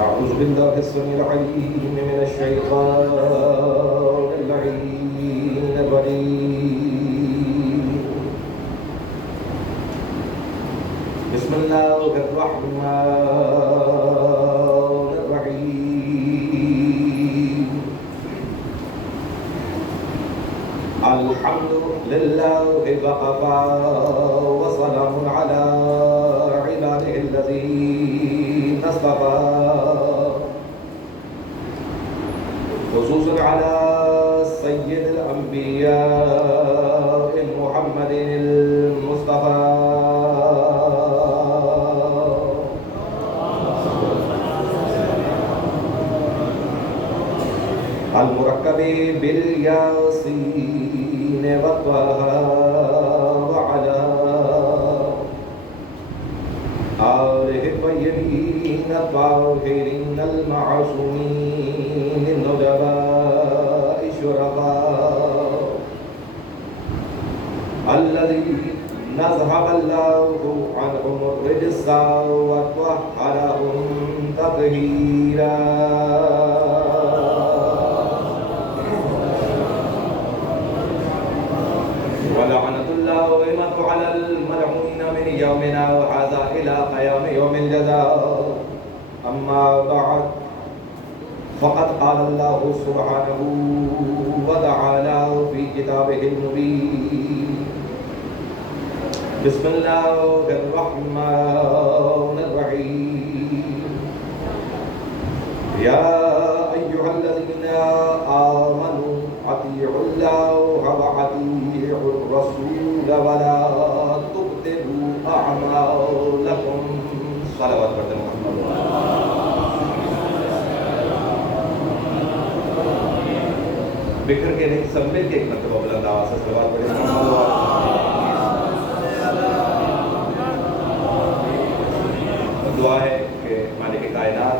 أعوذ بالله السميع العليم من الشيطان اللعين الرجيم. بسم الله الرحمن الرحيم. الحمد لله وكفى وسلام على عباده الذين اصطفى، خصوصا على سيد الأنبياء محمد المصطفى المركب بالياسين والطه وعلى آله الطيبين الطاهرين المعصومين النجباء الشرفاء الذين نذهب الله عنهم الرجس وطهرهم تطهيرا. ولعنة الله وغيمة على الملعونين من يومنا وهذا إلى قيام يوم الجزاء. أما بعد، فقد قال الله سبحانه وتعالى في كتابه المبين: بسم الله الرحمن الرحيم. يا أيها الذين آمنوا أطيعوا الله وأطيعوا الرسول ولا تبطلوا أعمالكم. صلوات پڑھتے ہیں محمد. بکھر کے نہیں، سب مل کے ایک مرتبہ بلند آواز سے صلوات پڑھیں محمد. دعا ہے کہ مالک کائنات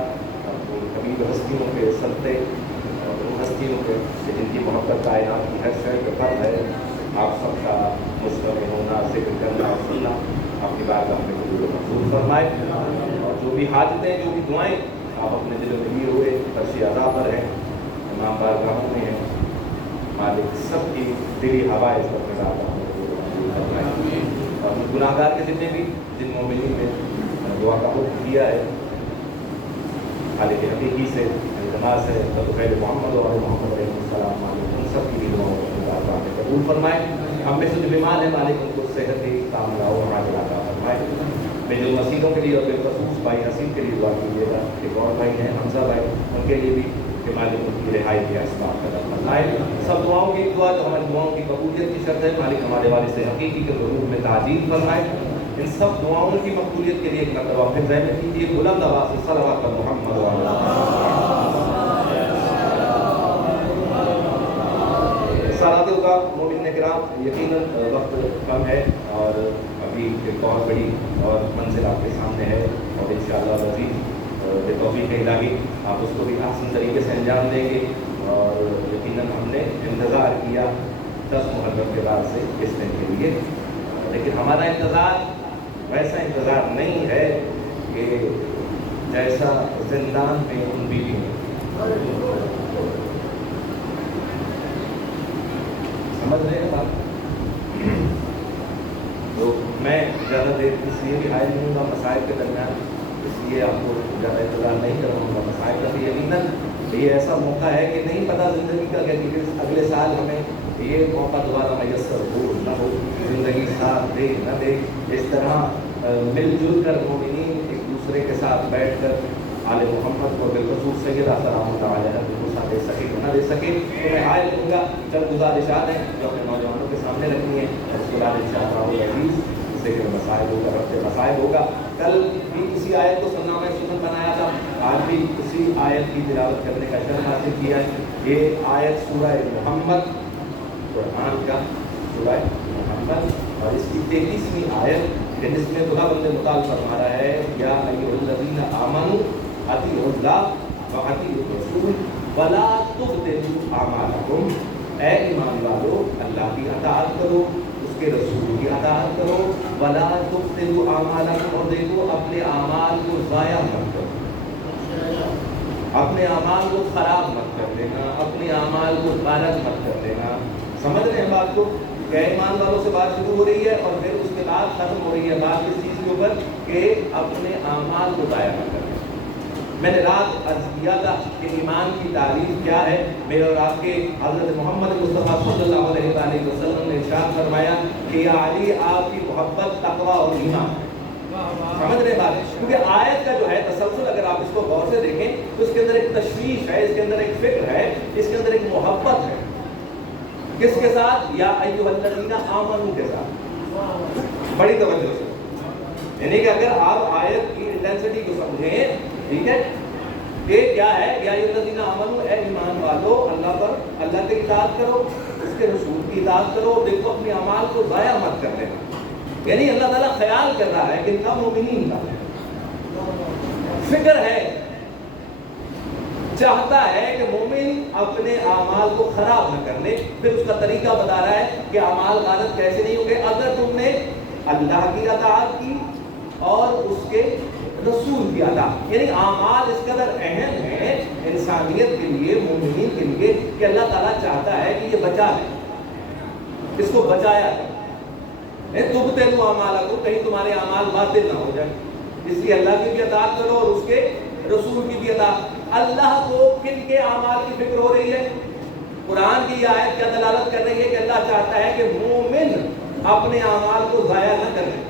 کبھی ہستیوں کے سلطے اور ان ہستیوں کے جن کی محبت کائنات کی ہر شے کا فرض ہے، آپ سب کا مستمع ہونا، ذکر کرنا اور سننا آپ کی بات میں قبول و منظور فرمائے. اور جو بھی حاجتیں، جو بھی دعائیں آپ اپنے دلوں میں لیے ہوئے فرش عزا پر ہیں، تمام بارگاہوں میں ہیں، مالک سب کی دلی ہوائیں پر قبول و منظور فرمائے. اور گناہ گار کے جتنے بھی جن مومنین میں دعا کا حکم دیا ہے، خالق حقیقی سے التماس ہے خیر محمد اور محمد علیہ السلام، مالک ان سب کی دعاؤں کو قبول فرمائے. ہم میں سے جو بیمار ہیں مالک ان کو صحت کاملہ اور عاجلہ عطا فرمائے. میرے مسیحوں کے لیے اور بالخصوص بھائی حسین کے لیے دعا کیجیے گا. ایک اور بھائی ہیں حمزہ بھائی، ان کے لیے بھی کہ مالک ان کی رہائی کے اسباب پیدا فرمائے. سب دعاؤں کی دعا جو ہماری دعاؤں کی قبولیت کی شرط ہے، مالک ہمارے والد حقیقی کے ظہور میں تعجیل فرمائے. ان سب دعاؤں کی مقبولیت کے لیے ایک مرتبہ پھر رحمت کیجیے بلند آواز سے صلوات پر محمد و علیہ. ساتھیوں کا مومن کرام، یقیناً وقت کم ہے اور ابھی ایک بہت بڑی اور منزل آپ کے سامنے ہے، اور انشاءاللہ العزیز بتوفیق الہی آپ اس کو بھی احسن طریقے سے انجام دیں گے. اور یقیناً ہم نے انتظار کیا 10 محرم کے بعد سے اس دن کے لیے، لیکن ہمارا انتظار ویسا انتظار نہیں ہے کہ جیسا زندان میں ان بیویوں. سمجھ رہے ہیں بات؟ تو میں زیادہ دیر اس لیے بھی حائل نہیں ہوں گا مسائل کے درمیان، اس لیے آپ کو زیادہ انتظار نہیں کروں گا مسائل کا. یقیناً یہ ایسا موقع ہے کہ نہیں پتہ زندگی کا کہ اگلے سال ہمیں یہ موقع دوبارہ میسر ہو نہ ہو، زندگی ساتھ دے نہ دے. اس طرح مل جل کر مومنین ایک دوسرے کے ساتھ بیٹھ کر آل محمد کو بالخصوص سیدہ سلام اللہ علیہ کو ساتھ دے سکے نہ دے سکے. تو میں حائل ہوں گا. چند گزارشات ہیں جو اپنے نوجوانوں کے سامنے رکھنی ہے. اس کے بعد انشاءاللہ العزیز ذکر مسائل ہوگا، رفع مسائل ہوگا. کل بھی اسی آیت کو سننا میں سنت بنایا تھا، آج بھی اسی آیت کی تلاوت کرنے کا شرف حاصل کیا ہے. یہ آیت سورہ محمد، قرآن کا سورہ محمد، اور اس کی 33ویں آیت جس میں خدا بند مطالع فرما رہا ہے: یا ایھا الذین آمنوا اطیعوا اللہ واطیعوا الرسول ولا تبطلوا اعمالکم. اے ایمان والو، اللہ کی اطاعت کرو، اس کے رسول کی اطاعت کرو. ولا تبطلوا اعمالکم، اور دیکھو اپنے اعمال کو ضائع مت کرو. اپنے اعمال کو خراب مت کر دینا، اپنے اعمال کو غلط مت کر دینا. سمجھ رہے ہیں بات کو؟ کہ ایمان والوں سے بات شروع ہو رہی ہے اور پھر اس کے بعد ختم ہو رہی ہے بات اس چیز کے اوپر کہ اپنے اعمال کو ضائع نہ کریں. میں نے رات عرض کیا تھا کہ ایمان کی تعریف کیا ہے. میرے اور آپ کے حضرت محمد مصطفیٰ صلی اللہ علیہ وآلہ وسلم نے ارشاد فرمایا کہ یا علی آپ کی محبت تقویٰ اور ایمان ہے. سمجھ رہے بات؟ کیونکہ آیت کا جو ہے تسلسل اگر آپ اس کو غور سے دیکھیں تو اس کے اندر ایک تشویش ہے، اس کے اندر ایک فکر ہے، اس کے اندر ایک محبت ہے. کس کے ساتھ؟ یا ایھا الذین آمنوا کے ساتھ. بڑی توجہ سے، یعنی کہ اگر آپ آیت کی انٹینسٹی کو سمجھیں، ٹھیک ہے، کہ کیا ہے یا ایھا الذین آمنوا، اے ایمان والو اللہ پر، اللہ کی اطاعت کرو، اس کے رسول کی اطاعت کرو. دیکھو اپنے اعمال کو ضائع مت کر دینا. یعنی اللہ تعالیٰ خیال کر رہا ہے کہ ان کا مومنین کا فکر ہے، چاہتا ہے کہ مومن اپنے اعمال کو خراب نہ کر لے. پھر اس کا طریقہ بتا رہا ہے کہ اعمال غلط کیسے نہیں ہوں گے. اگر تم نے اللہ کی اطاعت کی اور اس کے رسول کی اطاعت، یعنی اعمال اس قدر اہم ہیں انسانیت کے لیے، مومنین کے لیے، کہ اللہ تعالیٰ چاہتا ہے کہ یہ بچا لے، اس کو بچایا ہے. تم تینو اعمال کو، کہیں تمہارے اعمال باطل نہ ہو جائے. اس لیے اللہ کی بھی اطاعت کرو اور اس کے رسول کی بھی اطاعت. اللہ کو کن کے اعمال کی فکر ہو رہی ہے؟ قرآن کی آیت کیا دلالت کر رہی ہے کہ اللہ چاہتا ہے کہ مومن اپنے اعمال کو ضائع نہ کرے.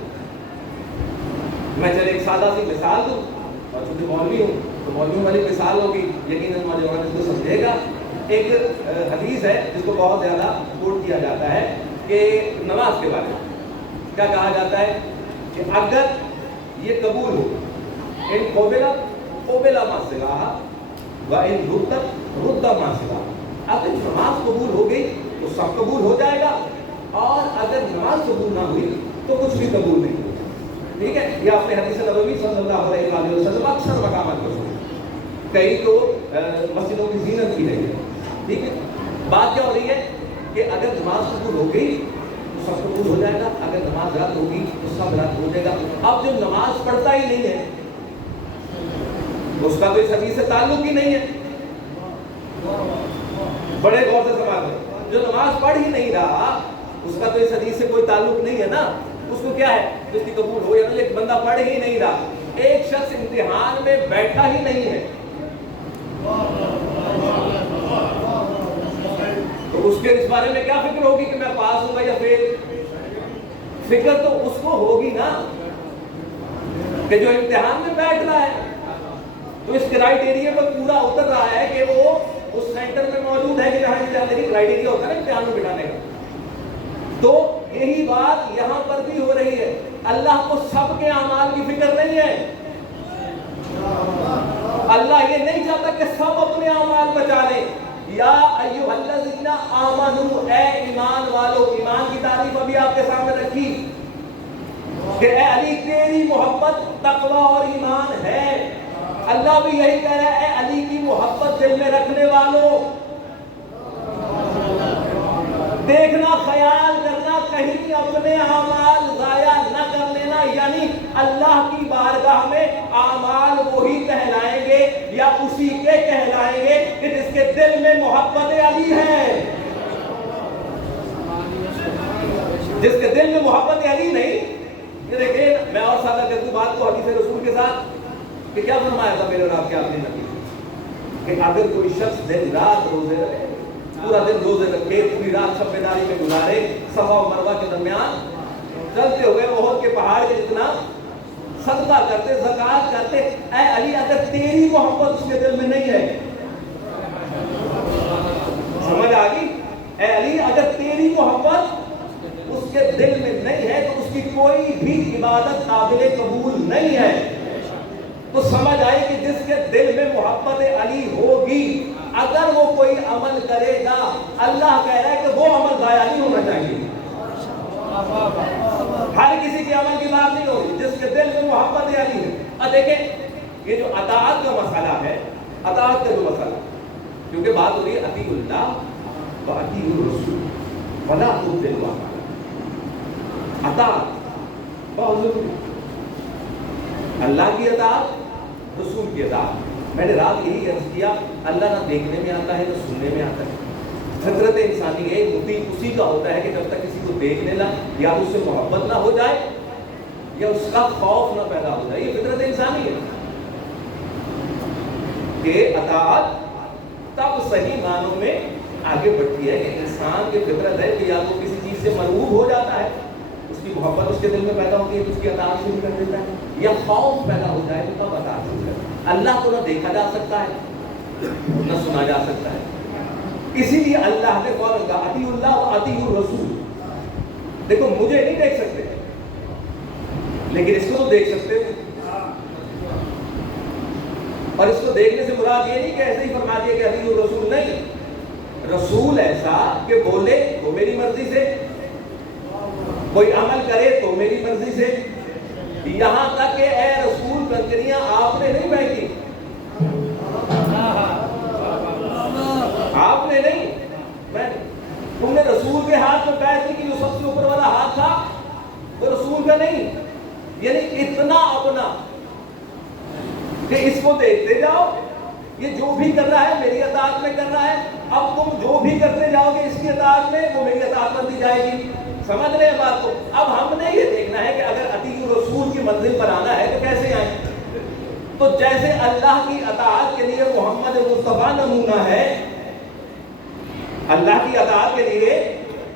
میں چلے ایک سادہ سی مثال دوں، اور چونکہ مولوی ہوں تو مولویوں والی مثال ہوگی، یقیناً نوجوان اس کو سمجھے گا. ایک حدیث ہے جس کو بہت زیادہ کوٹ کیا جاتا ہے کہ نماز کے بارے میں کیا کہا جاتا ہے کہ اگر یہ قبول ہو، ان قبلا ما سواها وان رد ما سواها، اگر نماز قبول ہو گئی تو سب قبول ہو جائے گا، اور اگر نماز قبول نہ ہوئی تو کچھ بھی قبول نہیں ہوگا. ٹھیک ہے، یہ آپ نے حدیث نبوی صلی اللہ علیہ وآلہ وسلم اکثر مقامات پر سنی. کئی تو مسجدوں کی زینت کی رہی ہے. ٹھیک ہے، بات کیا ہو رہی ہے کہ اگر نماز قبول ہو گئی تو سب قبول ہو جائے گا، اگر نماز رد ہوگی تو سب رد ہو جائے گا. اب جو نماز پڑھتا ہی نہیں ہے اس کا تو اس حدیث سے تعلق ہی نہیں ہے. بڑے غور سے سمجھ لو، جو نماز پڑھ ہی نہیں رہا اس کا تو اس حدیث سے کوئی تعلق نہیں ہے نا. اس کو کیا ہے اس کی قبول ہو یا نہیں، ایک بندہ پڑھ ہی نہیں رہا، ایک شخص امتحان میں بیٹھا ہی نہیں ہے تو اس کے اس بارے میں کیا فکر ہوگی کہ میں پاس ہوں گا یا فیل؟ فکر تو اس کو ہوگی نا کہ جو امتحان میں بیٹھ رہا ہے تو اس کرائیٹیریا پر پورا اتر رہا ہے کہ وہ اس سینٹر میں موجود ہے کہ جہاں کرائیٹیریا ہوتا ہے نا امتحان میں بٹھانے کا. تو یہی بات یہاں پر بھی ہو رہی ہے. اللہ کو سب کے اعمال کی فکر نہیں ہے. اللہ یہ نہیں چاہتا کہ سب اپنے اعمال بچا لیں. یا ایھا الذین آمنوا، اے ایمان والو. ایمان کی تعریف ابھی آپ کے سامنے رکھی کہ اے علی تیری محبت تقویٰ اور ایمان ہے. اللہ بھی یہی کہہ رہا ہے، اے علی کی محبت دل میں رکھنے والوں، دیکھنا، خیال کرنا، کہیں اپنے اعمال ضائع نہ کر لینا. یعنی اللہ کی بارگاہ میں اعمال وہی کہلائیں گے یا اسی کے کہلائیں گے کہ جس کے دل میں محبت علی ہے. جس کے دل میں محبت علی نہیں. یہ دیکھیں، میں اور سادہ کر دوں بات کو حدیث رسول کے ساتھ کہ کیا فرمایا تھا میرے اور آپ کے آخری نبی کہ اگر کوئی شخص دن رات روزے رکھے، پورا دن روزے رکھے، پوری رات شب بیداری میں گزارے، صفا و مروہ کے درمیان چلتے ہوئے احد کے پہاڑ کے جتنا صدقہ کرتے، زکوٰۃ کرتے، اے علی اگر تیری محبت اس کے دل میں نہیں ہے، سمجھ آ گئی؟ اے علی اگر تیری محبت اس کے دل میں نہیں ہے تو اس کی کوئی بھی عبادت قابل قبول نہیں ہے. تو سمجھ آئی کہ جس کے دل میں محبت علی ہوگی، اگر وہ کوئی عمل کرے گا، اللہ کہہ رہا ہے کہ وہ عمل ضائع نہیں ہونا چاہیے. ہر کسی کے عمل کی بات نہیں ہوگی، جس کے دل میں محبت علی ہے. اب دیکھیں یہ جو اطاعت کا مسئلہ ہے، اطاعت کا جو مسئلہ، کیونکہ بات ہو رہی ہے اطیعوا اللہ و اطیعوا الرسول ولا تبطلوا اعمالکم. اطاعت بہت ضروری، اللہ کی اطاعت، رسول کی اطاعت. میں نے رات یہی عرض کیا، اللہ نہ دیکھنے میں آتا ہے نہ سننے میں آتا ہے. فطرت انسانی ہے، مطیع اسی کا ہوتا ہے کہ جب تک کسی کو دیکھنے نہ یا اس سے محبت نہ ہو جائے یا اس کا خوف نہ پیدا ہو جائے. یہ فطرت انسانی ہے کہ اطاعت تب صحیح معنوں میں آگے بڑھتی ہے کہ انسان کی فطرت ہے کہ یا تو کسی چیز سے مرغوب ہو جاتا ہے، اس کی محبت اس کے دل میں پیدا ہوتی ہے تو اس کی اطاعت شروع کر دیتا ہے، یا خوف پیدا ہو جائے تو تب اطاعت شروع کرتا ہے. اللہ کو نہ دیکھا جا سکتا ہے نہ سنا جا سکتا ہے، اسی لیے اللہ نے فوراً کہا اطیعوا اللہ و اطیعوا الرسول. دیکھو مجھے نہیں دیکھ سکتے لیکن اس کو تو دیکھ سکتے ہیں، اور اس کو دیکھنے سے مراد یہ نہیں کہ ایسے ہی فرما دیا کہ اطیعوا الرسول، نہیں. رسول ایسا کہ بولے تو میری مرضی سے، کوئی عمل کرے تو میری مرضی سے، یہاں تک کہ اے رسول کنکریاں آپ نے نہیں پھینکی، آپ نے نہیں، میں تم نے رسول کے ہاتھ میں بیعت کی، جو سب سے اوپر والا ہاتھ تھا وہ رسول کا نہیں. یعنی اتنا اپنا کہ اس کو دیکھتے جاؤ، یہ جو بھی کر رہا ہے میری اطاعت میں کر رہا ہے، اب تم جو بھی کرتے جاؤ گے اس کی اطاعت میں وہ میری اطاعت بنتی جائے گی. سمجھ رہے ہیں بات کو؟ اب ہم نے یہ دیکھنا ہے کہ اگر اطیعوا الرسول کی منزل پر آنا ہے تو کیسے آئیں. تو جیسے اللہ کی اطاعت کے لیے محمد مصطفیٰ نمونہ ہے، اللہ کی اطاعت کے لیے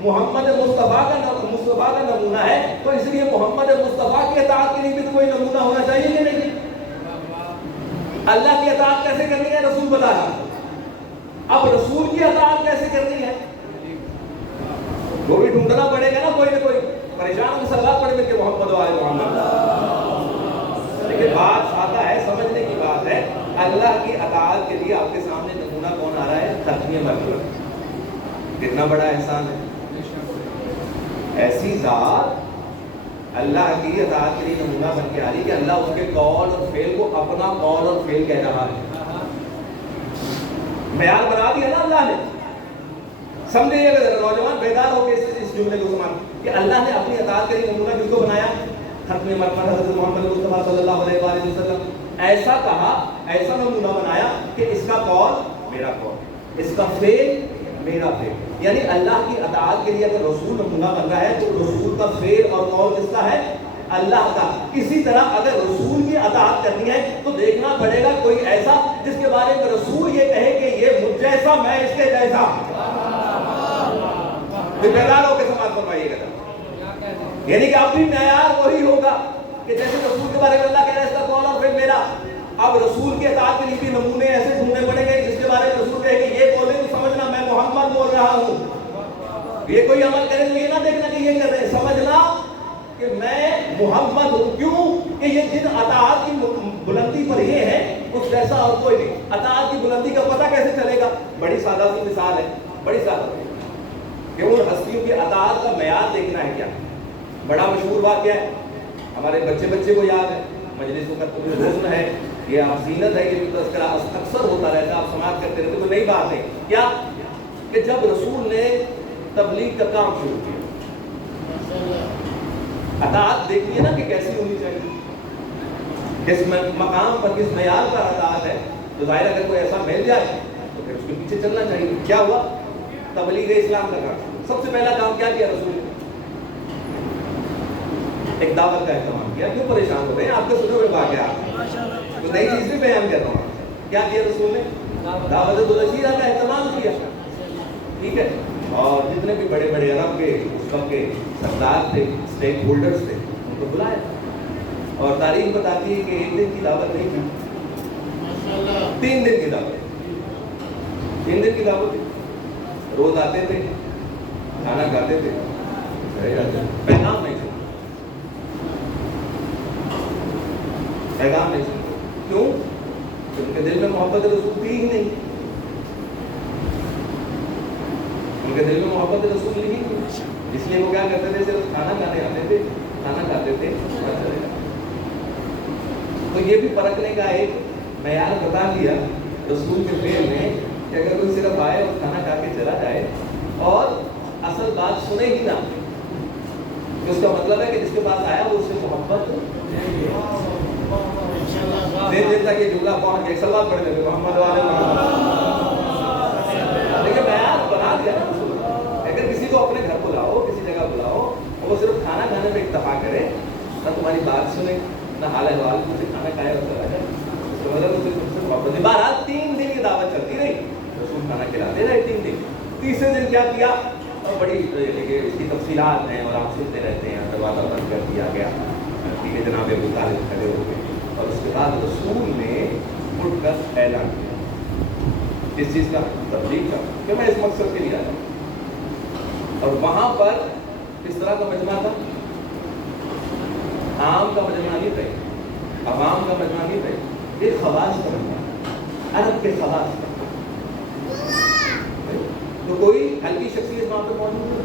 محمد مصطفیٰ کا نمونہ ہے، تو اس لیے محمد مصطفیٰ کی اطاعت کے لیے بھی تو کوئی نمونہ ہونا چاہیے کہ نہیں. اللہ کی اطاعت کیسے کرنی ہے رسول بتا رہا، اب رسول کی اطاعت کیسے کرنی ہے وہ بھی ڈھونڈنا پڑے گا نا. کوئی نہ کوئی پریشان ہو سلام پڑے کہ محمد و آل محمد. لیکن بات آتا ہے، سمجھنے کی بات ہے، اللہ کی اطاعت کے لیے آپ کے سامنے نمونہ کون آ رہا ہے؟ ختمی مرتبہ. کتنا بڑا احسان ہے. ایسی ذات اللہ کی اطاعت کے لیے نمونہ بن کے آ رہی کہ اللہ اس کے قول اور فعل کو اپنا قول اور فعل کہہ رہا ہے. معیار بنا دیا نا اللہ نے. سمجھے اگر نوجوان بیدار ہو کے اس جملے کو سمان کہ اللہ نے اپنی اطاعت کے لیے نمونہ کس کو بنایا؟ ختم مرتبہ حضرت محمد مصطفیٰ صلی اللہ علیہ وآلہ وسلم. ایسا کہا، ایسا نمونہ بنایا کہ اس کا قول میرا قول، اس کا فعل میرا فعل. یعنی اللہ کی اطاعت کے لیے اگر رسول نمونہ بن رہا ہے تو رسول کا فعل اور قول کس کا ہے؟ اللہ کا. اسی طرح اگر رسول کی اطاعت کرنی ہے تو دیکھنا پڑے گا کوئی ایسا جس کے بارے میں رسول یہ کہے کہ یہ مجھ جیسا میں اس کے جیسا. بیدار ہو کے سماعت فرمائیے گا. یعنی کہ اب بھی معیار وہی ہوگا کہ جیسے رسول کے بارے میں اللہ کہہ رہا ہے اس کا قول اور فعل میرا، اب رسول کی اطاعت کے لیے بھی نمونے ایسے ڈھونڈنے پڑیں گے جس کے بارے میں رسول کہے کہ یہ بولے تو سمجھنا میں محمد بول رہا ہوں. یہ کوئی عمل کرے تو یہ نہ دیکھنا کہ یہ کر رہے، سمجھنا کہ میں محمد ہوں. کیوں کہ یہ جن اطاعت کی بلندی پر یہ ہے اس جیسا اور کوئی نہیں. اطاعت کی بلندی کا پتہ کیسے چلے گا؟ بڑی سادہ سی مثال ہے، بڑی سادہ کہ ان ہستیوں کی اطاعت کا معیار دیکھنا ہے. کیا بڑا مشہور واقعہ ہے، ہمارے بچے کو یاد ہے، مجلسوں کا حسن ہے، یہ آپ زینت ہے، یہ بھی تذکرہ اکثر ہوتا رہتا ہے، آپ سماعت کرتے رہتے. تو نئی بات ہے کیا کہ جب رسول نے تبلیغ کا کام شروع کیا، اطاعت دیکھیے نا کہ کیسی ہونی چاہیے، کس مقام پر کس معیار پر اطاعت ہے. تو ظاہر اگر کوئی ایسا مل جائے تو پھر اس کے پیچھے چلنا چاہیے. کیا ہوا؟ تبلیغ اسلام کا کام. سب سے پہلا کام کیا کیا رسول نے؟ ایک دعوت کا اہتمام کیا. کیوں پریشان ہو رہے ہیں؟ آپ کے سنے ہوئے واقعات تو نئی چیز بھی بیان کر رہا ہوں. کیا کیا رسول نے؟ دعوت البشیرہ کا اہتمام کیا. ٹھیک ہے. اور جتنے بھی بڑے بڑے عرب کے اس وقت کے سردار تھے، اسٹیک ہولڈرز تھے، ان کو بلایا. اور تاریخ بتاتی ہے کہ ایک دن کی دعوت نہیں تھی، 3 دن کی دعوت. 3 دن کی دعوت تھی. روز آتے تھے، کھانا کھاتے تھے، پیغام نہیں سنتے. پیغام نہیں سنتے. کیوں؟ ان کے دل میں محبت رسول تھی ہی نہیں. ان کے دل میں محبت رسول نہیں تھی. اس لیے وہ کیا کرتے تھے؟ صرف کھانا کھانے آتے تھے، کھانا کھاتے تھے. تو یہ بھی پرکھنے کا ایک معیار بتا دیا رسول کے فعل نے کہ اگر کوئی صرف آئے اور کھانا کھا کے چلا جائے اور اصل بات سنے ہی نہ، تو اس کا مطلب ہے کہ جس کے پاس آیا وہ اس سے محبت دن دن تک یہ جملہ پہنچ گیا، سلوات پڑھنے لگے محمد والے لیکن بیان بنا دیا نا رسول اللہ۔ اگر کسی کو اپنے گھر بلاؤ، کسی جگہ بلاؤ، اور وہ صرف کھانا کھانے پہ اکتفا کرے، نہ تمہاری بات سنے، نہ حال احوال پوچھے، کھانا کھائے اور چلا جائے، اس کا مطلب اسے تم سے محبت نہیں۔ بہرحال 3 دن کی دعوت چلتی رہی، رسول کھانا کھلاتے رہے 3 دن۔ تیسرے دن کیا کیا؟ اور بڑی اس کی تفصیلات ہیں اور آپ سنتے رہتے ہیں۔ دروازہ بند کر دیا گیا، ٹھیک ہے، جناب ابو طالب کھڑے ہو گئے، اور اس کے بعد رسول نے اٹھ کر اعلان کیا اس چیز کا، تبلیغ کا، کہ میں اس مقصد کے لیے آیا ہوں۔ اور وہاں پر اس طرح کا مجمع تھا، عام کا مجمع نہیں تھا، عوام کا مجمع نہیں تھا، ایک خواص کا مجمع، عرب کے خواص کا۔ تو کوئی ہلکی شخصیت وہاں پہ موجود ہے،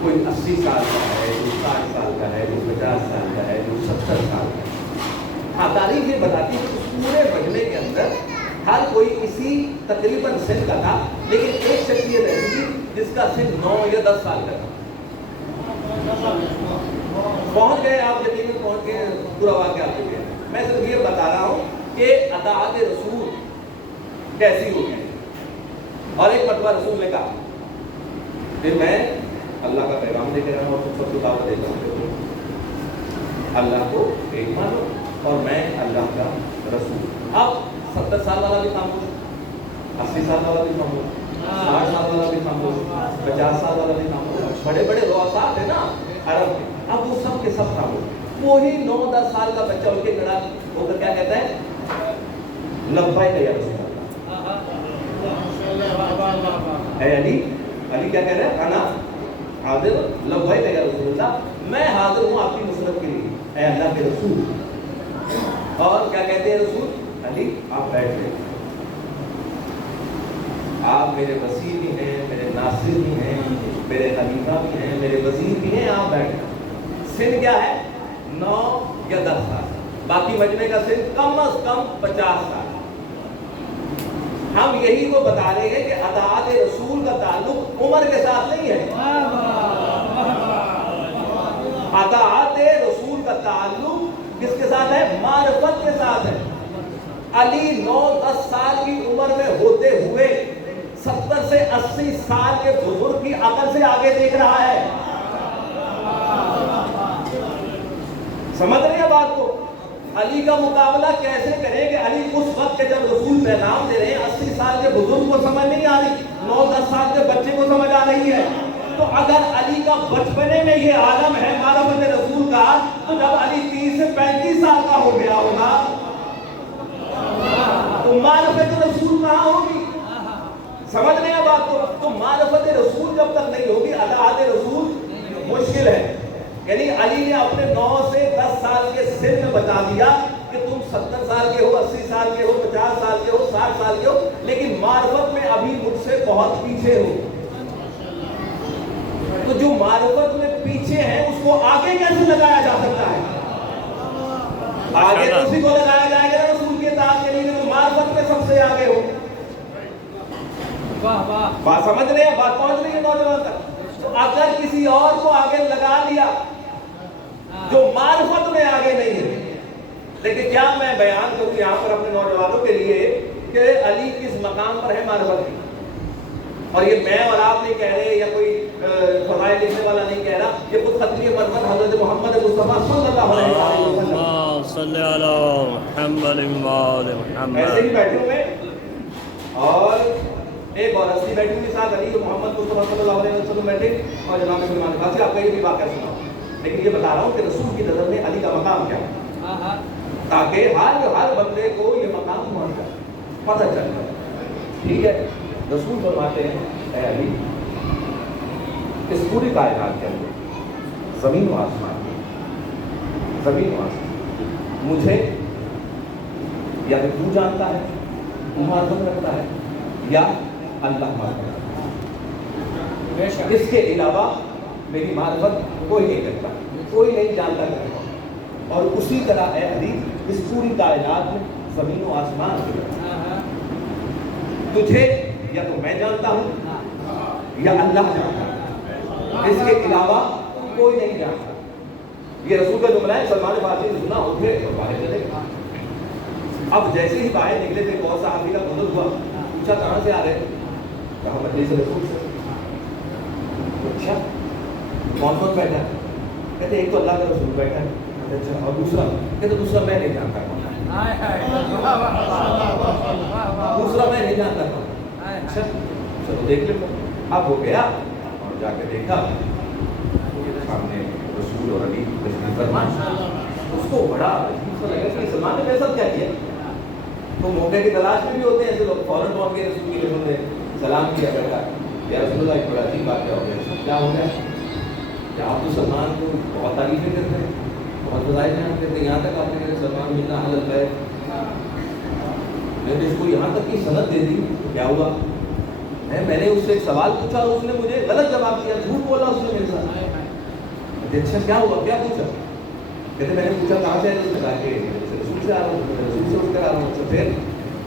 کوئی 80 سال کا ہے، جو 60 سال کا ہے، جو 50 سال کا ہے، جو 70 سال کا ہے۔ ہاں، تاریخ یہ بتاتی ہے کہ اس پورے مجمع کے اندر ہر کوئی اسی تقریباً سن کا تھا، لیکن ایک شخصیت ایسی تھی جس کا سن 9 یا 10 سال کا تھا۔ پہنچ گئے آپ، یقیناً پہنچ گئے، پورا واقعہ آپ کے۔ میں صرف یہ بتا رہا ہوں کہ اطاعت رسول کیسی ہوگی۔ اور ایک مرتبہ رسول نے کہا کہ میں اللہ کا پیغام دے کے رہا ہوں اور تم سب کو دعوت دیتا ہوں، اللہ کو ایک مانو اور میں اللہ کا رسول۔ اب 70 سال والا بھی خاموش، 80 سال والا بھی خاموش، 60 سال والا بھی خاموش، 50 سال والا بھی خاموش، بڑے بڑے رؤساء تھے نا عرب کے، اب وہ سب کے سب خاموش۔ وہی 9-10 سال کا بچہ ان کے کھڑا ہو کر کیا کہتا ہے؟ لبیک یا رسول اللہ۔ اے علی، علی کیا کہہ رہے ہیں؟ انا حاضر لبیک یا رسول اللہ، میں حاضر ہوں آپ کی نصرت کے لیے اے اللہ کے رسول۔ اور کیا کہتے ہیں رسول؟ علی آپ بیٹھ گئے، آپ میرے وسیع بھی ہیں، میرے ناصر بھی ہیں، میرے خلیفہ بھی ہیں، میرے وزیر بھی ہیں، آپ بیٹھ گئے۔ سن کیا ہے؟ 9 یا 10 سال، باقی مجمع کا سن کم از کم 50 سال۔ ہم یہی تو بتا رہے ہیں کہ اطاعت رسول کا تعلق عمر کے ساتھ نہیں ہے، اطاعت رسول کا تعلق کس کے ساتھ ہے؟ معرفت کے ساتھ ہے۔ علی 9-10 سال کی عمر میں ہوتے ہوئے 70 سے 80 سال کے بزرگ کی عقل سے آگے دیکھ رہا ہے۔ سمجھ رہے ہیں بات کو؟ علی کا مقابلہ کیسے کریں کہ علی اس وقت کے جب رسول پیغام دے رہے ہیں 80 سال کے بزرگ کو سمجھ نہیں آ رہی، 9-10 سال کے بچے کو سمجھ آ رہی ہے۔ تو اگر علی کا بچپنے میں یہ عالم ہے معرفت رسول کا، تو جب علی 30 سے 35 سال کا ہو گیا ہوگا تو معرفت رسول کہاں ہوگی؟ سمجھ رہے ہیں بات کو؟ تو معرفت رسول جب تک نہیں ہوگی، اطاعت رسول مشکل ہے۔ یعنی علی نے اپنے 9 سے 10 سال کے سن میں بتا دیا کہ تم 70 سال کے ہو، 80 سال کے ہو، 50 سال کے ہو، 60 سال کے ہو، لیکن معرفت میں ابھی مجھ سے بہت پیچھے ہو۔ تو جو معرفت میں پیچھے ہے اس کو آگے کیسے لگایا جا سکتا ہے؟ آگے تو اسی کو لگایا جائے گا رسول کے اطاعت کے لیے، جو معرفت میں سب سے آگے ہو۔ بات سمجھ رہے ہیں؟ بات پہنچ رہی ہے نوجوان تک؟ تو اگر کسی اور کو آگے لگا لیا جو معرفت میں آگے نہیں ہے، لیکن کیا میں بیان کروں یہاں پر اپنے نوجوانوں کے لیے کہ علی کس مقام پر ہے معرفت کی؟ اور یہ میں اور آپ نہیں کہہ رہے، یا کوئی فضائل لکھنے والا نہیں کہہ رہا، یہ خود ختمی مرمت حضرت محمد مصطفیٰ صلی اللہ علیہ وسلم صلی علی محمد ایسے ہی بیٹھے ہوئے، اور ایک اور ہستی بیٹھی ہوئی ساتھ علی محمد مصطفیٰ صلی اللہ علیہ وسلم بیٹھے، اور جناب سلمان فارسی آپ کا یہ بھی واقعہ سنا، لیکن یہ بتا رہا ہوں کہ رسول کی نظر میں علی کا مقام کیا ہے، تاکہ ہر بندے کو یہ مقام پہنچ جائے، پتہ چل جائے۔ ٹھیک ہے، رسول فرماتے ہیں اے علی، اس پوری کائنات کے اندر زمین و آسمان مجھے یا تو تو جانتا ہے، معرفت رکھتا ہے، یا اللہ معرفت رکھتا ہے، اس کے علاوہ میری معرفت کوئی نہیں کرتا، کوئی نہیں جانتا کرتا۔ اور اسی طرح اے علی، اس پوری کائنات میں زمین و آسمان تجھے یا تو میں جانتا ہوں یا اللہ جانتا ہے، اس کے علاوہ کوئی نہیں جانتا۔ یہ رسول کا جملہ ہے، سلمان فارسی نے سنا، اٹھے اور باہر چلے گئے۔ اب جیسے ہی باہر نکلے تھے بہت صحابی کا غضب ہوا، پوچھا کہاں سے آ رہے ہیں؟ کہا مجلس رسول سے۔ اچھا کون کون بیٹھا ہے؟ کہتے ایک تو اللہ کا رسول بیٹھا ہے، اچھا اور دوسرا؟ کہتے دوسرا میں نہیں جانتا کون ہے، دوسرا میں نہیں جانتا کون ہے۔ اچھا چلو دیکھ لیتے۔ اب وہ گیا اور جا کے دیکھا سامنے رسول اور علی تشریف فرما۔ اس کو بڑا عجیب سا لگا کہ سلمان نے میرے ساتھ کیا کیا؟ تو موقع کی تلاش میں بھی ہوتے ہیں ایسے لوگ، فوراً پہنچ کے رسول کے لیے سلام کیا کرتا ہے، یا رسول اللہ ایک بڑا عجیب بات کیا ہو گیا، کیا ہو گیا کہ آپ تو سلمان کو بہت تعریفیں کرتے ہیں، بہت بظاہر بیان کرتے ہیں، یہاں تک آپ نے کہا سلمان ملنا حضرت ہے، میں نے اس کو یہاں تک کی سند دے دی، کیا ہوا؟ میں نے اس سے ایک سوال پوچھا اور اس نے مجھے غلط جواب دیا، جھوٹ بولا اس نے میرے ساتھ۔ اچھا کیا ہوا، کیا پوچھا؟ کہتے میں نے پوچھا کہاں سے ہے؟ اس نے کہا کہ رسول سے آ رہا ہوں، رسول سے اٹھ کر آ رہا ہوں۔ پھر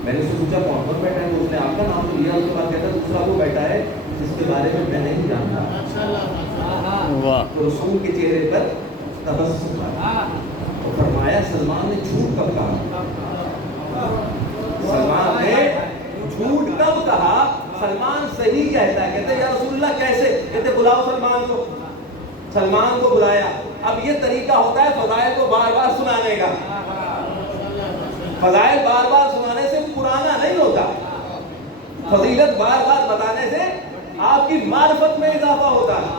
میں نے اس سے پوچھا کون کون بیٹھا ہے؟ تو اس نے آپ کا نام تو لیا، اس کے بعد کہتا دوسرا وہ بیٹھا ہے جس کے بارے میں نہیں جانتا۔ تو رسول کے چہرے پر تبسم آیا اور فرمایا سلمان نے جھوٹ کب کہا؟ سلمان نے جھوٹ کب کہا؟ سلمان صحیح کہتا ہے۔ کہتے یا رسول اللہ کیسے؟ کہتے بلاؤ سلمان کو۔ سلمان کو بلایا۔ اب یہ طریقہ ہوتا ہے فضائل کو بار بار سنانے کا۔ فضائل بار بار سنانے سے پرانا نہیں ہوتا، فضیلت بار بار بتانے سے آپ کی معرفت میں اضافہ ہوتا ہے۔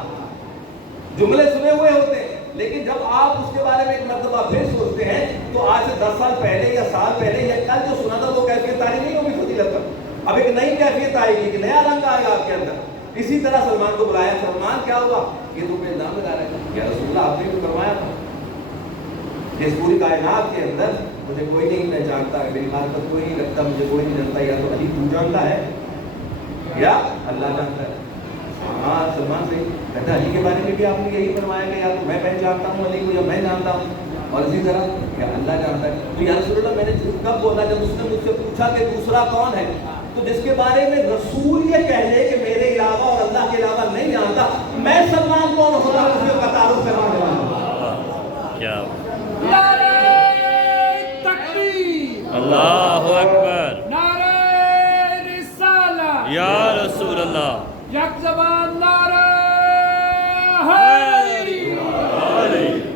جملے سنے ہوئے ہوتے ہیں لیکن جب آپ اس کے بارے میں ایک مرتبہ پھر سوچتے ہیں تو آج سے 10 سال پہلے یا سال پہلے یا کل جو سنا تھا وہ کیفیت طاری نہیں ہوگی فضیلت پر، اب ایک نئی کیفیت آئے گی، ایک نیا رنگ آئے گا آپ کے اندر۔ اسی طرح سلمان کو بلایا، سلمان کیا ہوا؟ یہ تو الزام لگا رہا ہے، یا رسول اللہ آپ نے تو کروایا تھا، اس پوری کائنات کے اندر مجھے کوئی نہیں پہچانتا، میری معرفت کوئی نہیں رکھتا، مجھے کوئی نہیں جانتا، یا تو علی تو جانتا ہے یا اللہ جانتا ہے۔ ہاں سلمان سے کہتا علی کے بارے میں بھی آپ نے یہی فرمایا کہ یا تو میں پہچانتا ہوں علی کو یا میں جانتا ہوں، اور اسی طرح یا اللہ جانتا ہے۔ تو یا رسول اللہ میں نے کب بولا؟ جب اس نے مجھ سے پوچھا کہ دوسرا کون ہے، تو جس کے بارے میں رسول یہ کہہ لے کہ میرے علاوہ اور اللہ کے علاوہ نہیں جانتا، میں سلمان کون ہوتا اس میں تعارف کروانے والا۔ کیا نعرہ تکبیر، اللہ اکبر، نعرہ رسالہ، یا رسول اللہ، یک زبان نعرہ حیدری،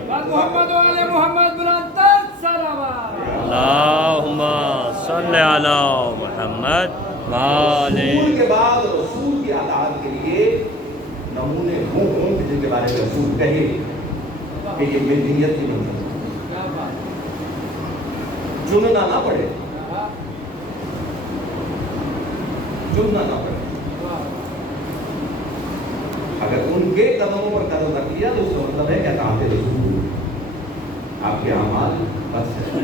محمد و آل محمد بلندتر صلوات۔ اللہم صلی علی محمد رسول کے بعد رسول کی اطاعت کے لیے نمونے ہوں جن کے بارے میں رسول کہے کہ یہ ملت کی منزل چننا نہ پڑے، چننا نہ پڑے۔ اگر ان کے قدموں پر قدم رکھ لیا تو اس کا مطلب ہے کہ اطاعت رسول آپ کے اعمال بس ہے۔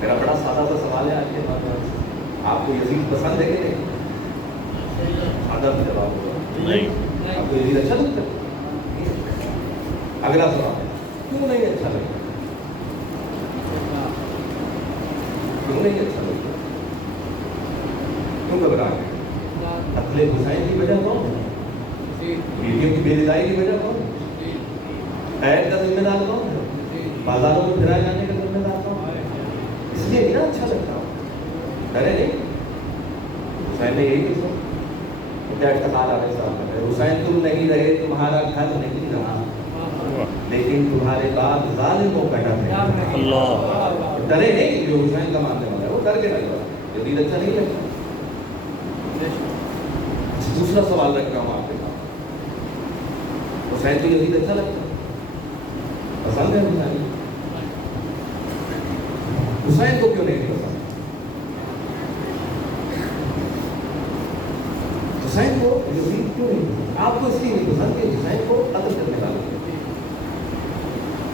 میرا بڑا سادہ سا سوال ہے آج کے بعد، آپ کو یزید پسند ہے کہ نہیں؟ سادہ سا جواب ہوگا نہیں۔ آپ کو یزید اچھا لگتا ہے؟ اگلا سوال ہے کیوں نہیں اچھا لگتا؟ کیوں نہیں اچھا لگتا؟ کیوں گھبرا گئے؟ قتل حسین کی وجہ کون ہے؟ بیویوں کی بے رضائی کی وجہ کون ہے؟ قید کا ذمہ دار کون ہے؟ بازاروں میں پھرائے جانے کا ذمہ دار کون ہے؟ اس لیے نہیں اچھا لگتا، ڈرے نہیں۔ حسین نے یہی کہا، کیا ارتقال علیہ السلام ہے، حسین تم نہیں رہے تمہارا گھر نہیں رہا لیکن تمہارے بعد ظالموں کا ڈر ہے۔ اللہ ڈرے نہیں، جو حسین کا ماننے والا ہے وہ ڈر کے نہیں رہا۔ یزید اچھا نہیں لگتا۔ دوسرا سوال رکھ رہا ہوں آپ کے پاس، حسین کو یزید اچھا لگتا ہے؟ پسند ہے حسین؟ حسین کو کیوں نہیں پسند؟ حسین کو یزید کیوں نہیں پسند؟ آپ کو اس لیے نہیں پسند کہ حسین کو قتل کرنے والے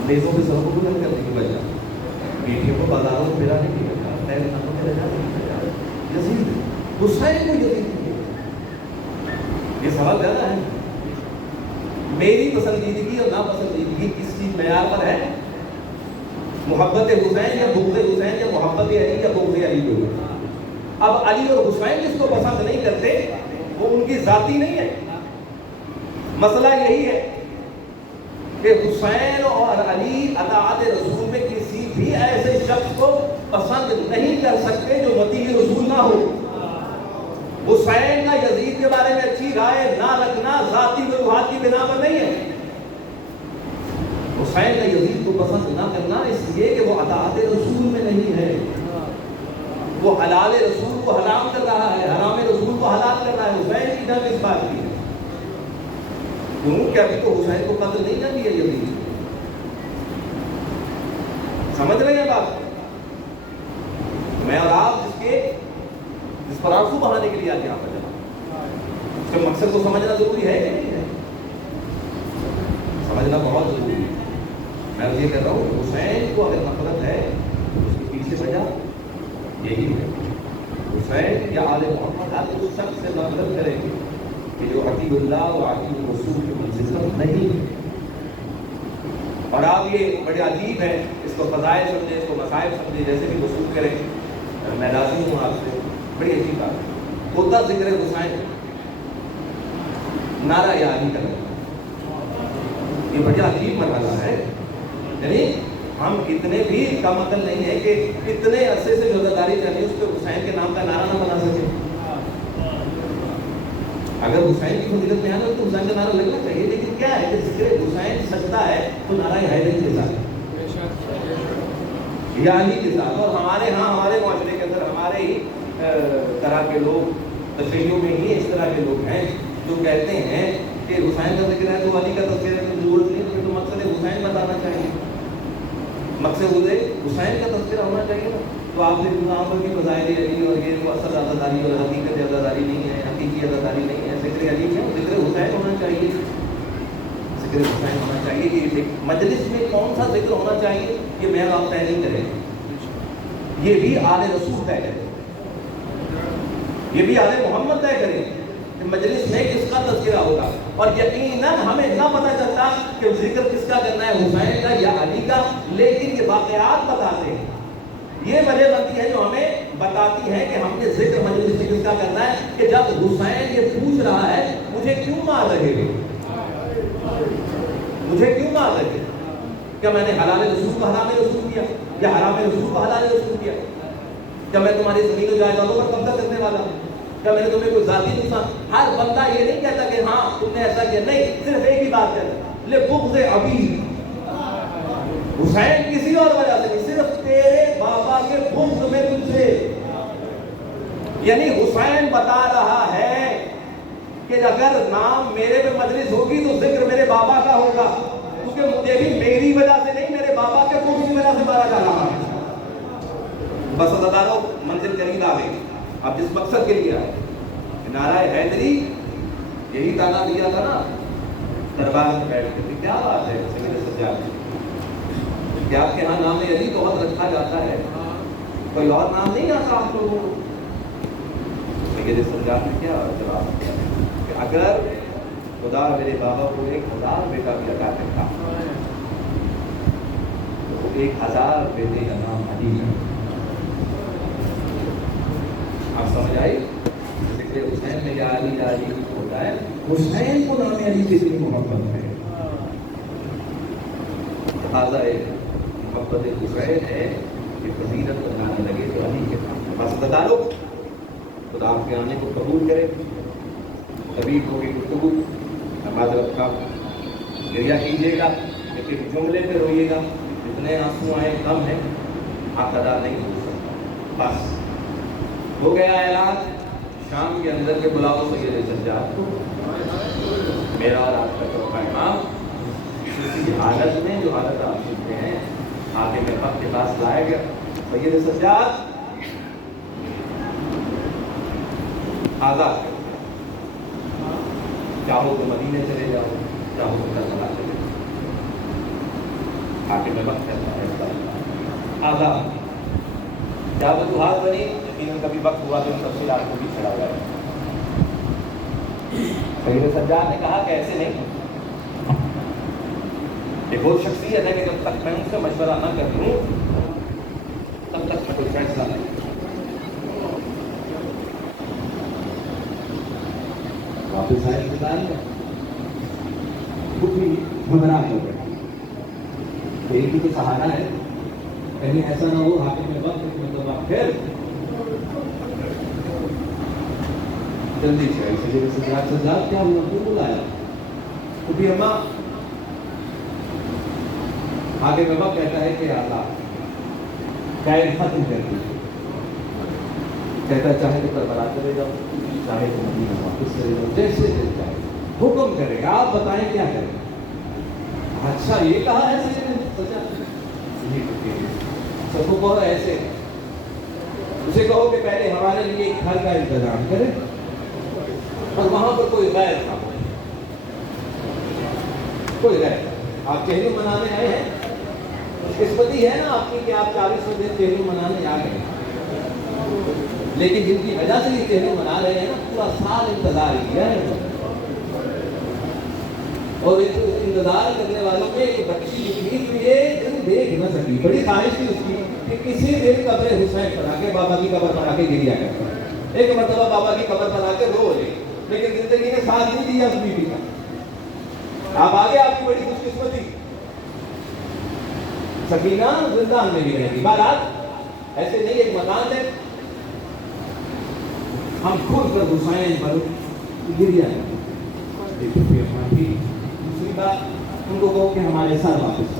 نیزوں کے سر کو بلند کرنے کی وجہ، بیٹیوں کو بازاروں میں پھرانے کی وجہ، خیر خانوں میں لے جانے کی وجہ، یزید حسین کو یزید کیوں؟ یہ سوال زیادہ ہے۔ میری پسندیدگی اور ناپسندیدگی کس چیز معیار پر ہے؟ محبت حسین یا بغض حسین یا محبت علی یا بغض علی کو؟ اب علی اور حسین جس کو پسند نہیں کرتے وہ ان کی ذاتی نہیں ہے، مسئلہ یہی ہے کہ حسین اور علی اطاعت رسول میں کسی بھی ایسے شخص کو پسند نہیں کر سکتے جو مطیع رسول نہ ہو. حسین کا یزید کے بارے میں اچھی رائے نہ رکھنا ذاتی وجوہات کی بنا پر نہیں ہے. حسین کا یزید کو پسند نہ کرنا اس لیے کہ وہ اطاعت رسول میں نہیں ہے. وہ حلال رسول کو حرام کر رہا ہے, حرام رسول کو حلال کر رہا ہے. حسین کی جنگ اس بات کی ہے کیوں کہ ابھی تو حسین کو قتل نہیں کر دیا یزید. سمجھ رہے ہیں بات؟ میں اور آپ جس پر آنسو بہانے کے لیے آج یہاں پر جانا, اس کے مقصد کو سمجھنا ضروری ہے کہ نہیں ہے؟ سمجھنا بہت ضروری ہے. میں یہ کہہ رہا ہوں حسین کو اگر نفرت ہے اس کے پیچھے وجہ یہی ہے. حسین یا آل محمد آپ اس شخص سے نفرت کریں گے کہ جو عتیق اللہ و عتیق الرسول کی منزل پر نہیں ہے. اور آپ یہ بڑے عجیب ہیں, اس کو فضائل سمجھیں, اس کو مصائب سمجھیں, جیسے بھی وصول کریں. میں راضی ہوں آپ سے, بڑی عجیب بات ہے. ہوتا ذکر حسین نعرہ یا علی کا یہ بڑا عجیب مرحلہ ہے. یعنی ہم اتنے بھی کم عقل نہیں ہے کہ اتنے عرصے سے جو عزاداری چلی اس پہ حسین کے نام کا نعرہ نہ بنا سکے. اگر حسین کی فضیلت میں آنا تو حسین کا نعرہ لگنا چاہیے, لیکن کیا ہے کہ ذکر حسین سجدہ ہے تو نعرہ حیدری کے ساتھ یا علی کے ساتھ. اور ہمارے ہاں ہمارے معاشرے کے اندر ہمارے ہی طرح کے لوگ تشیعوں میں ہی اس طرح کے لوگ ہیں جو کہتے ہیں کہ حسین کا ذکر ہے تو علی کا تذکرہ ہے, تو ضرورت نہیں, پھر تو مقصد حسین بتانا چاہیے, مقصد حسین کا تذکرہ ہونا چاہیے نا. تو آپ نے وہاں پر بھی فضائل علی اور یہ اصل عزاداری اور حقیقت عزاداری نہیں ہے, حقیقی عزاداری نہیں ہے, ذکر علی ہے, ذکر حسین ہونا چاہیے. ذکر حسین ہونا چاہیے. کہ مجلس میں کون سا ذکر ہونا چاہیے یہ میں آپ طے نہیں کریں, یہ بھی آل رسول طے کریں, یہ بھی آل محمد طے کریں کہ مجلس میں کس کا تذکرہ ہوگا. اور یقیناً ہمیں نہ پتہ چلتا کہ ذکر کس کا کرنا ہے, حسین کا یا علی کا, لیکن یہ واقعات بتاتے ہیں. یہ وجہ بنتی ہے جو ہمیں بتاتی ہے کہ ہم نے ذکر مجلس میں کس کا کرنا ہے. کہ جب حسین یہ پوچھ رہا ہے مجھے کیوں مار رہے ہو, مجھے کیوں مار رہے, کیا میں نے حلال رسول کو حرام رسول کیا یا حرام رسول کو حلال رسول کیا, کیا میں تمہاری زمین و جائیدادوں پر قبضہ کرنے والا ہوں, کیا میں نے تمہیں کوئی ذاتی نقصان. ہر بندہ یہ نہیں کہتا کہ ہاں تم نے ایسا کیا, نہیں, صرف ایک ہی بات کہتا لے بغض ابی, حسین کسی اور وجہ سے نہیں, صرف تیرے بابا کے بغض میں تجھ سے. یعنی حسین بتا رہا ہے کہ اگر نام میرے پہ مجلس ہوگی تو ذکر میرے بابا کا ہوگا, کیونکہ مجھے بھی میری وجہ سے نہیں میرے بابا کے بغض کی وجہ سے مارا جا رہا ہے. بس عزاداروں منزل قریب آ گئی. اب جس مقصد کے لیے آئے نعرہ حیدری, یہی تانا دیا تھا نا دربار میں بیٹھ کے. کیا بات ہے سید سجاد, کہ آپ کے ہاں نام علی بہت رکھا جاتا ہے, کوئی اور نام نہیں آتا آپ لوگوں کو. سید سجاد نے کیا جواب دیا کہ اگر خدا میرے بابا کو 1000 بیٹا بھی عطا کرتا تو 1000 بیٹے کا نام علی ہے. آپ سمجھ آئی ذکر حسین میں یا علی ہوتا ہے, حسین کو نام علی سے اتنی محبت ہے. لہٰذا محبت حسین ہے کہ فضیلت بنانے لگے تو علی کے نام. بس بتا لو خدا آپ کے آنے کو قبول کرے. طبیب ہوگی گفتگو, معذرت کا گریہ کیجیے گا, لیکن جملے پہ روئیے گا. اتنے آنسو آئے کم ہیں, آپ ادا نہیں ہو سکتا. بس ہو گیا اعلان شام کے اندر کے بلاؤ سید سجاد کو, میرا اور آپ کا چوتھا امام. اسی حالت میں جو حالت آپ سنتے ہیں آگے میں حق کے پاس لایا گیا. سید سجاد آزاد, چاہو تو مدینے چلے جاؤ, چاہو تو کربلا چلے جاؤ, آگے میں وقت کرتا ہے آزاد. کیا وجوہات بنی, یقیناً کبھی وقت ہوا تو ان تفصیلات کو بھی چھڑا گیا. سید سجاد نے کہا کہ ایسے نہیں, ایک اور شخصیت ہے کہ جب تک میں ان سے مشورہ نہ کر لوں تب تک میں کوئی فیصلہ نہیں. واپس آئے خود بھی گھبراہ ہو گئے. ایک ہی تو سہارا ہے، کہیں ایسا نہ ہو حاکم میں وقت مطلب آپ پھر جلدی سے سجاد کیا ہوا کیوں بلایا؟ تو بھی اماں آگے میں وقت کہتا ہے کہ اللہ قید ختم کر دیجیے، کہتا ہے چاہے تو کربلا چلے جاؤ، چاہے تو مدینہ واپس چلے جاؤ، جیسے دل چاہے حکم کرے گا، آپ بتائیں کیا کریں؟ اچھا یہ کہا ہے سب کو کہو ایسے، اسے کہو کہ پہلے ہمارے لیے ایک گھر کا انتظام کرے اور وہاں پر کوئی غیر تھا، کوئی غیر، آپ چہلو منانے آئے ہیں، قسمتی ہے نا آپ کی کہ آپ 40 دن چہلو منانے آ گئے، لیکن جن کی وجہ سے یہ چہلو منا رہے ہیں نا پورا سال انتظار کیا ہے، اور انتظار کرنے والوں میں ایک بچی تھی جو یہ دن دیکھ نہ سکی، بڑی خواہش تھی اس کی کہ کسی دن قبر حسین پر آ کے بابا کی قبر پر آ کے گریا کرتا، ایک مرتبہ بابا کی قبر پر آ کے رو لے، لیکن زندگی نے ساتھ نہیں دیا اس بیوی کا، آپ آگے آپ کی بڑی خوش قسمتی، سکینہ زندان میں بھی رہتی، بارات ایسے نہیں، ایک مکان ہے، ہم خود کر حسین پر گریا کرتے، دوسری بات ان کو کہو کہ ہمارے سر واپس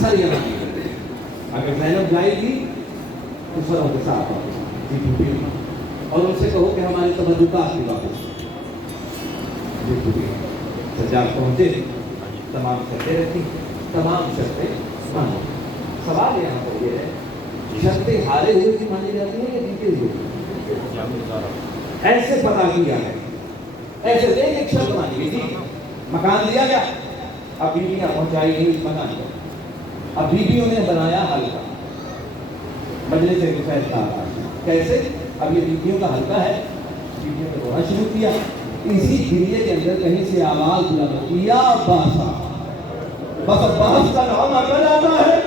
سر یہاں نہیں کرتے، اگر زینب جائے گی تو سروں کے ساتھ واپس، اور ان سے کہو کہ ہماری توجہات بھی واپس، سجاد پہنچے، تمام شرطیں رکھی، تمام شرطیں مانو، سوال یہاں پر یہ ہے شرطیں ہارے ہوئے کی مانی جاتی ہیں یا جیتے ہوئے؟ ایسے پتا کیا ہے، ایسے دیکھ ایک شرط مانی گئی تھی، مکان دیا گیا، اب بیویاں پہنچائی نہیں اس مکان کو، اب بیویوں نے بنایا حلقہ، مجلس سے فیصلہ آتا کیسے؟ اب یہ بیویوں کا حلقہ ہے، بیویوں نے رونا شروع کیا، اسی گریے کے اندر کہیں سے آواز بلند ہوتی یا عباسا، بس عباس کا نام آتا جاتا ہے،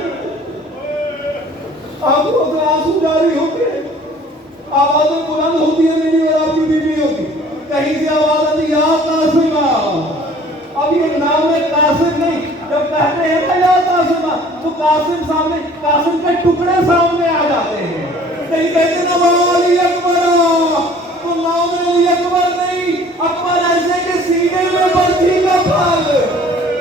آنکھوں سے آنسو جاری ہوتے ہیں، آوازیں بلند ہوتی ہیں میری اور آپ کی بیویوں کی، کہیں سے آواز آتی یا قاسمہ، اب یہ نام ہے قاسم نہیں، جب کہتے ہیں نا یا قاسمہ تو قاسم سامنے، قاسم کے ٹکڑے سامنے آ جاتے ہیں، کہیں کہتے نا علی اکبر تو نام علی اکبر نہیں، اکبر ایسے کے سینے میں برچھی کا پھل،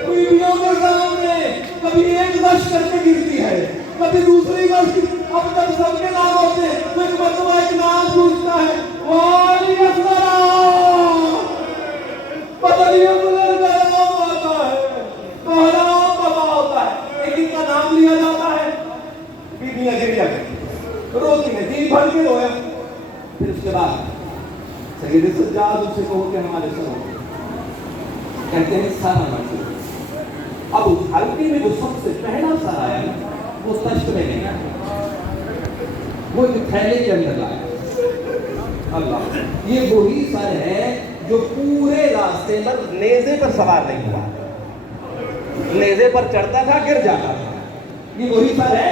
بیویوں کے سامنے کبھی ایک غش کر کے گرتی ہے، کبھی دوسری غش، اب جب سب کے نام ہوتے ہیں تو ایک مرتبہ ایک نام پوچھتا ہے علی اکبر، پتہ نہیں اکبر کا نام آتا ہے، کہنا پتا ہوتا ہے، ایک ان کا نام لیا جاتا ہے، بیویاں گریا کرتی، روتی ہیں، دن بھر کے رویا، پھر اس کے بعد سید سجاد ان سے کہو کہ ہمارے سر ہوتے کہتے ہیں سارا مرضی، اب اس حلقے میں جو سب سے پہلا سر آیا نا وہ تشت میں نہیں آیا، وہ ایک تھیلے کے اندر لایا، اللہ، یہ وہی سر ہے جو پورے راستے پر نیزے پر سوار نہیں ہوا، نیزے پر چڑھتا تھا گر جاتا تھا، یہ وہی سر ہے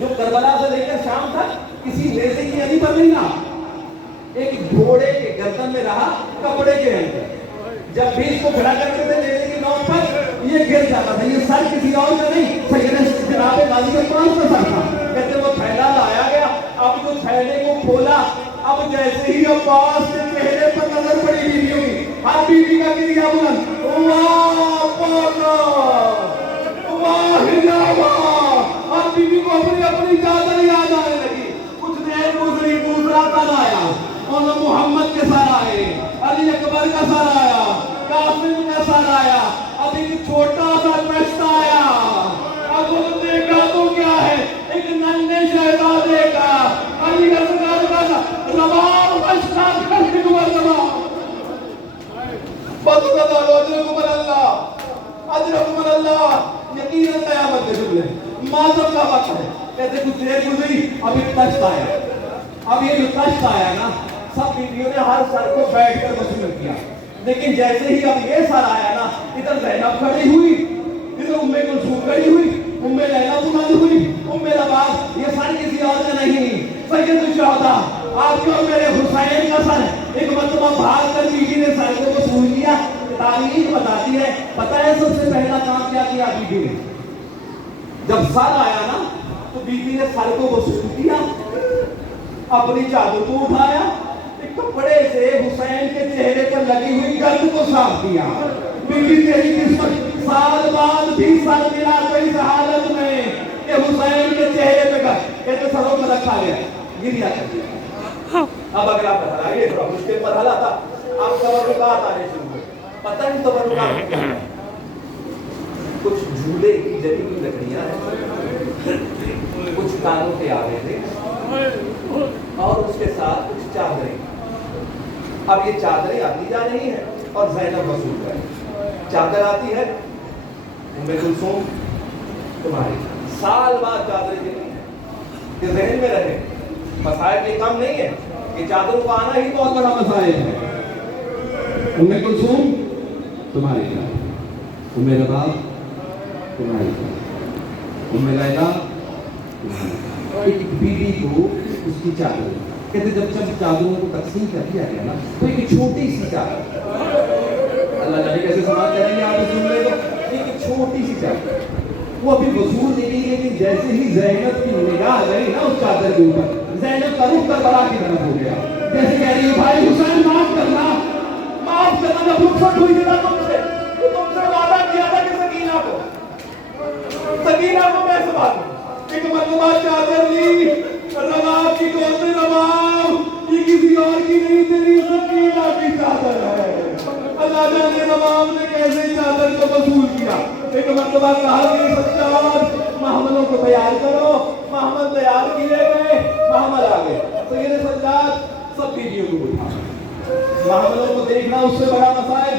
جو کربلا سے لے کر شام تک کسی نیزے کی علی پر نہیں رہا، ایک گھوڑے کے گردن میں رہا کپڑے کے اندر، جب بھی اس کو کھڑا کرتے تھے نیزے کی نوک پر یہ گر جاتا تھا، یہ سر کسی اور کا نہیں، سید جناب غازی عباس کا سر تھا، کہتے وہ تھیلا لایا گیا، اب جو تھیلے کو کھولا، اب جیسے ہی عباس کے چہرے پر نظر پڑی بیویوں کی، ہر بیوی کا گریا بلند، واہ پاکا واہ حجابا، ہر بیوی کو اپنی اپنی چادر یاد آنے لگی، کچھ دیر گزری دوسرا سر آیا، مولانا محمد کے سر آئے، علی اکبر کا سر آیا، قاسم کا سر آیا، اب ایک چھوٹا سا پشت آیا، اب وہ دیکھا تو کیا ہے، ایک ننھے شہزادے کا، علی اصغر کا زبان پشتا کر کے مرتبہ، بدقد اجرکم اللہ، اجرکم اللہ، یقیناً قیامت کے شکل ہے، ماتم کا وقت ہے، کہتے کچھ دیر گزری، اب ایک تشت آیا، اب یہ جو تشت آیا نا، سب بیویوں نے ہر سر کو بیٹھ کر مسلم کیا، لیکن جیسے ہی اب یہ سر آیا نا، ادھر زینب کھڑی ہوئی، ادھر ام کلثوم کھڑی ہوئی، ام لیلا بلند ہوئی، ام لباس، یہ سر کسی اور کا نہیں، سید الشہداء آپ کے اور میرے حسین کا سر ہے، ایک مرتبہ بھاگ کر بیوی نے سر کو وصول کیا، تاریخ بتاتی ہے، پتہ ہے سب سے پہلا کام کیا کیا بیوی نے؟ جب سر آیا نا تو بی بی نے سر کو وصول کیا، اپنی چادر کو اٹھایا، ایک کپڑے سے حسین کے چہرے پر لگی ہوئی گرد کو صاف کیا۔ بی بی تیری قسمت، سال بعد بھی سر ملا تو اس حالت میں کہ حسین کے چہرے پہ کہتے سروں میں رکھا گیا، گریا کر دیا۔ اب اگر آپ بتائیے تھوڑا مشکل مرحلہ تھا، آپ تبرکات آنے شروع ہوئے، پتہ نہیں تبرکات کچھ جھولے کی جلی ہوئی لکڑیاں ہیں، کچھ کانوں کے آوے تھے اور اس کے ساتھ کچھ چادریں۔ اب یہ چادریں آتی جا رہی ہیں اور زینب وصول کر رہی۔ چادر آتی ہے ام کلثوم تمہاری، سال بعد چادریں ملی ہیں کہ ذہن میں رہے مسائل یہ کم نہیں ہے کہ چادروں کو آنا ہی بہت بڑا مسائل ہے۔ ام کلثوم تمہاری طرف، ام رباب تمہاری طرف، ام لیلا تمہاری طرف۔ ایک بیوی کو اس کی چادر کہتے جب چادروں کو تقسیم کر دیا گیا نا تو ایک چھوٹی سی چادر، اللہ جانے کیسے سماعت کریں گے آپ اس جملے کو، ایک چھوٹی سی چادر وہ ابھی وصول نہیں کی، لیکن جیسے ہی زینب کی نگاہ گئی نا اس چادر کے اوپر، زینب کا رخ کربلا کی طرف ہو گیا، جیسے کہہ رہی ہے بھائی حسین معاف کرنا، معاف کرنا۔ جب رخصت ہوئی تھی نا تم سے وعدہ کیا تھا کہ سکینہ کو میں سنبھالوں، ایک مرتبہ چادر لی، رباب کی گود میں رباب، یہ کسی اور کی نہیں تیری سکینہ کی چادر ہے۔ اللہ جانے رباب نے کیسے چادر کو وصول کیا۔ ایک مرتبہ کہا کہ سجاد محملوں کو تیار کرو، محمل تیار کیے گئے، محمل آ گئے، سید سجاد سب بیویوں کو اٹھا، محملوں کو دیکھنا اس سے بڑا مسائل،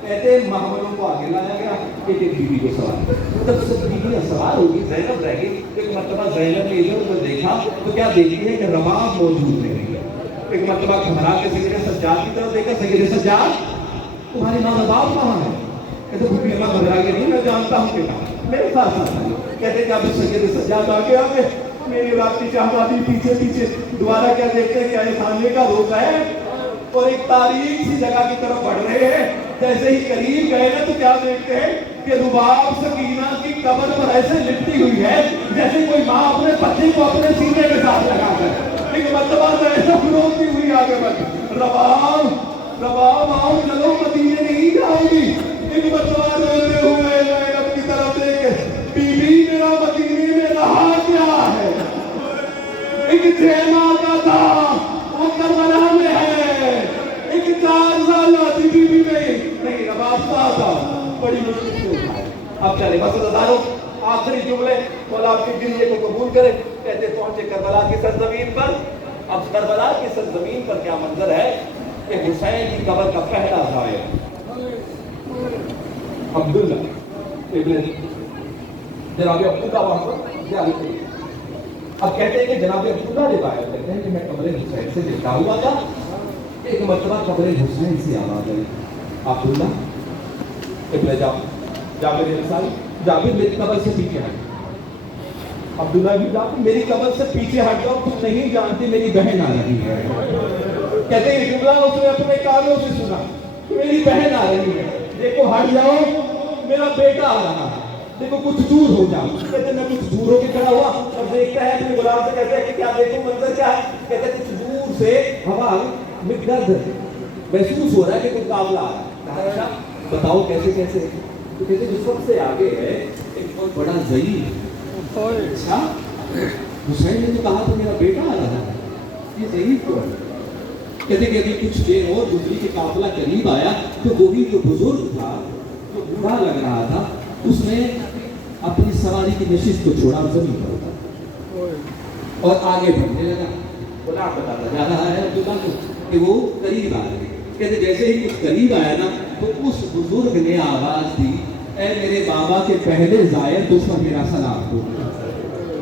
کہتے محملوں کو آگے لایا گیا، ایک ایک بیوی کو سوار، جب سب بیویاں سوار ہوگی زینب رہ گئی۔ ایک مرتبہ زینب نے ادھر ادھر دیکھا تو کیا دیکھتی ہے کہ رباب موجود نہیں ہے۔ ایک مرتبہ گھبرا کے سید سجاد کی طرف دیکھا، سید سجاد تمہاری ماں رباب کہاں ہے؟ کہتے بھوپی اللہ گھبرائیے نہیں، میں جانتا ہوں کہ میرے ساتھ ساتھ آئیے۔ کہتے کہ اب سید سجاد آگے آگے، میری رات کی شہزادی پیچھے پیچھے، دوبارہ کیا دیکھتے ہیں کہ یہ خانے کا روزہ ہے اور ایک تاریخ سی جگہ کی طرف بڑھ رہے ہیں۔ جیسے ہی قریب گئے نا تو کیا دیکھتے ہیں کہ رباب سکینہ کی قبر پر ایسے لپٹی ہوئی ہے جیسے کوئی ماں اپنے بچے کو اپنے سینے کے ساتھ لگا کر۔ ایک مرتبہ زینب روتی ہوئی آگے بڑھ، رباب رباب آؤ چلو مدینے نہیں جاؤ گی۔ ایک مرتبہ روتے ہوئے زینب کی طرف دیکھ، بی بی میرا مدینے میں رہا کیا ہے؟ ایک 6 ماہ کا تھا وہ کربلا میں ہے، ایک 4 سال آتی بی بی نہیں رباب تھا، بڑی مشکل سے اٹھائے۔ اب چلے بس اداروں آخری جملے، مولا آپ کی دلیے کو قبول کرے۔ کہتے پہنچے کربلا کی سرزمین پر۔ اب کربلا کی سرزمین پر کیا منظر ہے کہ حسین کی قبر کا پہلا زائر عبداللہ ابن جناب عبداللہ وہاں پر زیارت کی۔ اب کہتے ہیں کہ جناب عبداللہ روایت کرتے ہیں کہ میں قبر حسین سے لیٹا ہوا تھا، ایک مرتبہ قبر حسین سے آواز آئی، عبداللہ ابن جابر انصاری، جابر میری قبر سے پیچھے ہٹ۔ عبداللہ بھی جابر میری قبر سے پیچھے ہٹ جاؤ، تم نہیں جانتے میری بہن آ رہی ہے۔ کہتے ہیں یہ جملہ اس نے اپنے کانوں سے سنا، میری بہن آ رہی ہے، دیکھو ہٹ جاؤ میرا بیٹا آ رہا ہے، دیکھو کچھ دور ہو جاؤ۔ کہتے میں کچھ دور ہو کے کھڑا ہوا اور دیکھتا ہے اپنے غلام سے، کہتے ہیں کہ کیا دیکھو منظر کیا ہے؟ کہتے ہیں کچھ دور سے ہوا میں گرد محسوس ہو رہا ہے کہ کوئی قافلہ آ رہا ہے۔ اچھا بتاؤ کیسے کیسے؟ تو کہتے ہیں جو سب سے آگے ہے ایک بہت بڑا ضعیف۔ اچھا حسین نے تو کہا تو میرا بیٹا آ رہا ہے، یہ ضعیف کون ہے؟ کہتے کہ ابھی کچھ دیر اور گزری کہ قافلہ قریب آیا تو وہی جو بزرگ تھا جو بوڑھا لگ رہا تھا اس نے اپنی سواری کی نشست کو چھوڑا اور زمین پر اترا اور آگے بڑھنے لگا۔ غلام بتاتا جا رہا ہے عبداللہ کو کہ وہ قریب آ گئے۔ کہتے جیسے ہی کچھ قریب آیا نا تو اس بزرگ نے آواز دی، اے میرے بابا کے پہلے زائر تجھ پر میرا سلام ہو،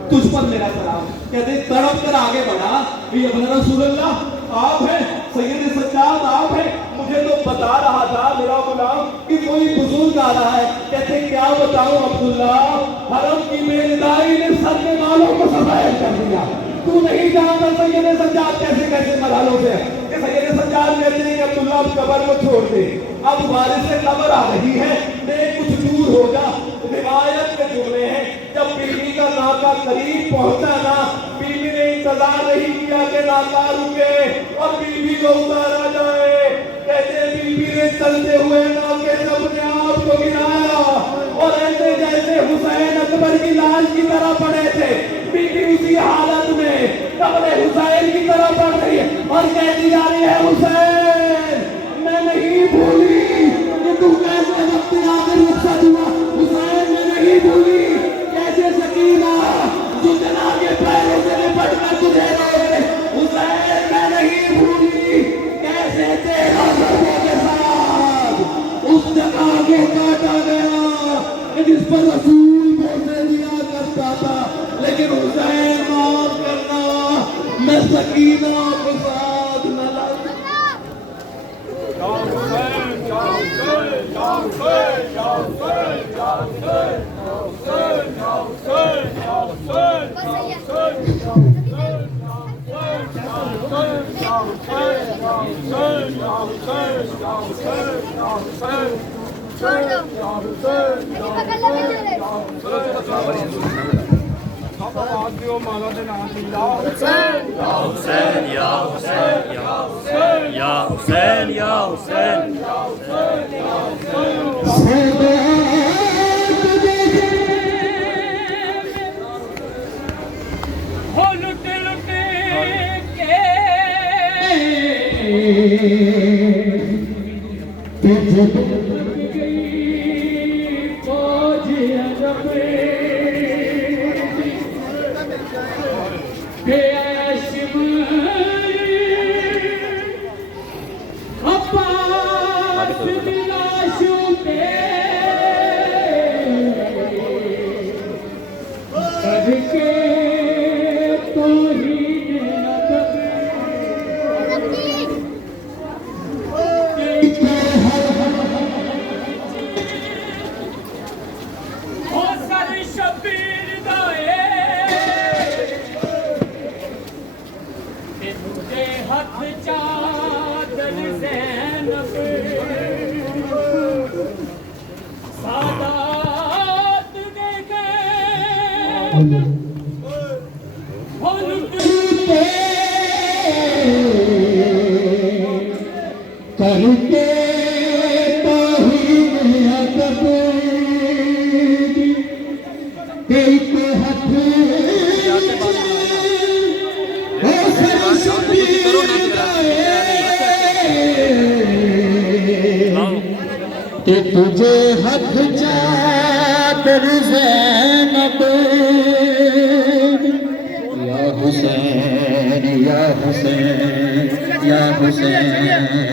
تجھ پر میرا سلام۔ کہتے تڑپ کر آگے بڑھا، یہ ابن رسول اللہ آپ ہیں، سید سجاد آپ ہیں، مجھے تو بتا رہا تھا میرا غلام کہ کوئی بزرگ آ رہا ہے۔ کہتے کیا بتاؤں عبداللہ، حرم کی بیداری نے سر کے بالوں کو سفید کر دیا، تو نہیں جانتا سید سجاد کیسے کیسے مرحلوں سے کہ سید سجاد کہتے ہیں کہ عبداللہ اب قبر کو چھوڑ دے، اب وارث سے قبر آ رہی ہے، دیکھ کچھ دور ہو جا۔ روایت کے جملے ہیں جب قریب پہنچا نا بیوی نے انتظار نہیں کیا کہ ناکا رکے اور بیوی کو اتارا جائے. کہتے بیوی نے چلتے ہوئے ناکے سے اپنے آپ کو گرایا اور ایسے جیسے حسین اکبر کی لاش کی طرح پڑے تھے بیوی اسی حالت میں قبر حسین کی طرح پڑ رہی ہے اور کہتی جا رہی ہے حسین میں نہیں بھولی کہ تو کیسے وقت آخر رخصت ہوا. حسین میں نہیں بھولی کیسے سکینہ جو جناب کے پیروں سے لپٹ کر تجھے روئے. حسین میں نہیں بھولی کیسے تیرا ضربوں کے ساتھ اس جگہ کو کاٹا گیا جس پر رسول بوسے دیا کرتا تھا. لیکن حسین معاف کرنا میں سکینہ کے ساتھ نہ لڑ. حسین یا حسین یا حسین یا حسین ہو لٹے لٹے کے فوج عجب بے عشم عباس بلا شبے کر کے توہین ادب ہو سر شبیر دائے تجھے ہاتھ چادر زینب سادات دے گئے کر کے توہین ادب ایک ہاتھ کہ تجھے حق چادر زینب یا حسین یا حسین یا حسین